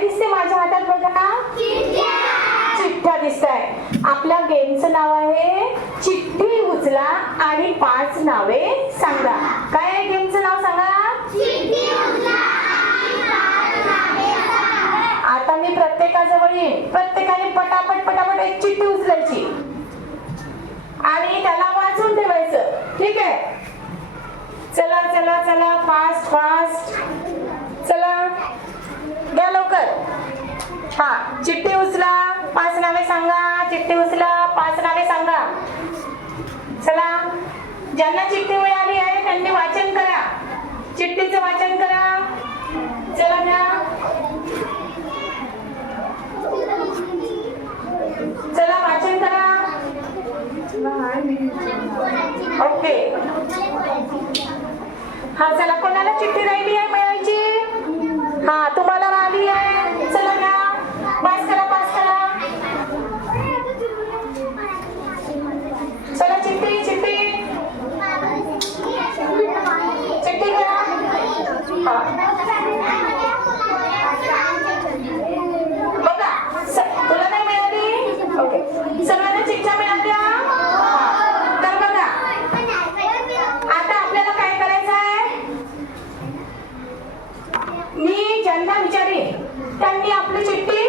काय दिसते माझ्या हातात बघा? चिठ्ठ्या दिसताय. आपल्या गेमचं नाव आहे चिठ्ठी उचला आणि 5 नावे सांगा. काय आहे गेमचं नाव सांगा? आता मी प्रत्येकाजवळ येईन. प्रत्येकाने पटापट पटापट एक चिठ्ठी उचलायची आणि त्याला वाचून ठेवायचं. ठीक आहे? चला चला चला फास्ट फास्ट चला घ्या लवकर. हा चिठ्ठी उचला 5 नावे सांगा. चिठ्ठी उचला 5 नावे सांगा. चला ज्यांना चिठ्ठी मिळाली आहे त्यांनी वाचन करा. चिठ्ठीचं वाचन करा. चला घ्या. चला वाचन करा. ओके. हा चला कोणाला चिठ्ठी राहिली आहे मिळायची? हा तुम्हाला राहिली आहे. चला घ्या. पास करा पास करा. चला चिठ्ठी चिठ्ठी चिठ्ठी करा. बघा तुला नाही मिळाली? ओके सर्वांना चिठ्ठ्या मिळाल्या? तर बघा आता आपल्याला काय करायचं आहे? मी ज्यांना विचारेन त्यांनी आपली चिठ्ठी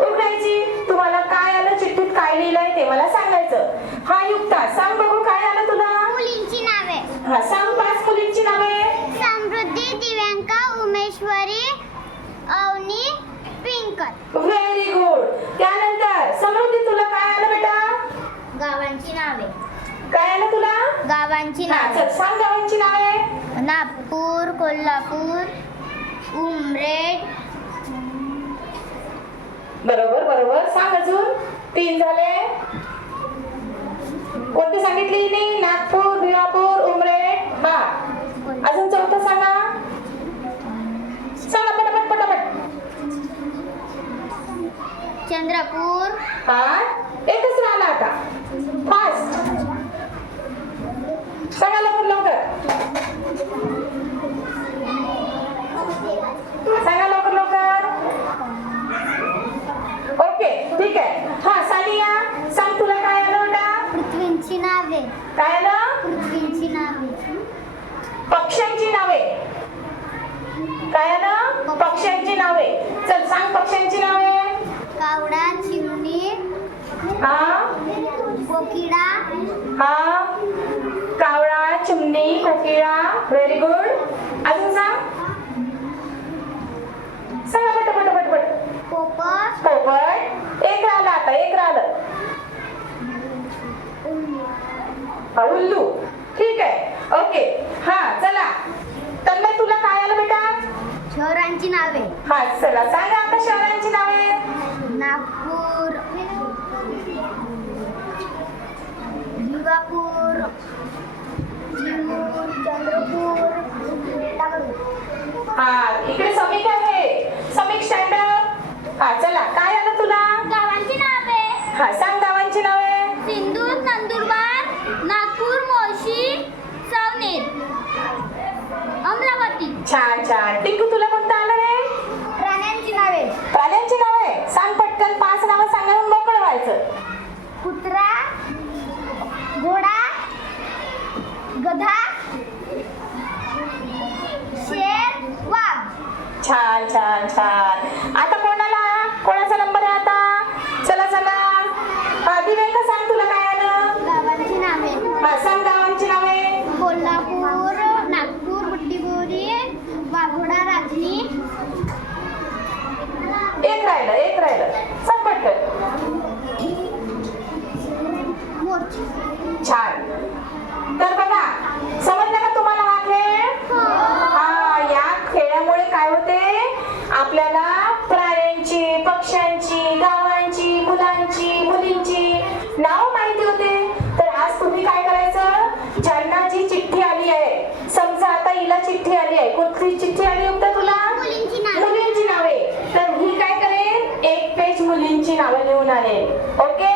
उघडायची. तुम्हाला काय आलं चिठ्ठीत, काय लिहिलंय ते मला सांगायचं. हा युक्ता सांग बघू काय आलं तुला? मुलींची नावे. हा सांग 5 मुलींची नावे. Samruddhi, Divyanka, Umeshwari, Avani, Twinkle. Very good. त्यानंतर समृद्धी तुला काय आलं बेटा? गावांची नावे. काय आलं तुला? गावांची हा नावे. चल सांग गावांची नावे. नागपूर, कोल्हापूर, उमरेड. बरोबर बरोबर. सांग अजून. 3 झाले. कोणती सांगितली नाही? नागपूर, भिवापूर, उमरेड. हा अजून चौथं सांगा. सांगा पटापट पटापट. चंद्रपूर. हा एकच राहिला आता. फास्ट सांगा लवकर लवकर. सांगा लवकर लवकर. ओके ठीक आहे. हा सानिया सांग तुला काय आलं बेटा? पृथ्वींची नावे. काय आलं? पृथ्वींची नावे. पक्ष्यांची नावे. काय आलं? पक्ष्यांची नावे. चल सांग पक्ष्यांची नावे. कावडा, चिमणी, हा कोकिळा. हा कावळा, चिमणी, कोकिळा. Very good. अजून सांग. सांगा पट पट पट पट. पोपट. पोपट. एक राहिलं आता. एक राहिलं. उल्लू. ठीक आहे. ओके. हा चला तन्मय तुला काय आलं बेटा? शहरांची नावे. हा चला सांगा आता शहरांची नावे. नागपूर, भिवापूर, चिमूर, चंद्रपूर. हा इकडे समीक आहे. Samik stand up. हा चला काय आलं तुला? गावांची नावे. हा सांग गावांची नावे. सिंधूर, नंदुरबार, नागपूर, मोशी, सावनेर, अमरावती. छान छान. टिकू तुला कोणतं आलं रे? प्राण्यांची नावे. प्राण्यांची नावे सांग पटकन. 5 नावं सांगून मोकळं व्हायचं. कुत्रा, घोडा, गधा, शेर, वाघ. छान छान छान. आता कोणाचा नंबर आहे आता? चला चला. हा दिव्यांका सांग तुला काय आलं? गावांची नावे. हा सांग गावांची नावे. कोल्हापूर, नागपूर, बुट्टीबोरी, वाघोडा, राजनी. एक राहिलं. सांग पटकन. मोठी. छान. तर बघा समजलं का तुम्हाला हा खेळ? हा या खेळामुळे काय होते? आपल्याला प्राण्यांची, पक्ष्यांची, गावांची, मुलांची, मुलींची नाव माहिती होते. तर आज तुम्ही काय करायचं? ज्यांना जी चिठ्ठी आली आहे, समजा आता हिला चिठ्ठी आली आहे. कुठली चिठ्ठी आली होती तुला? मुलींची नावे. मुलींची नावे. तर ही काय करेल? 1 पेज मुलींची नावे लिहून आणेल. ओके.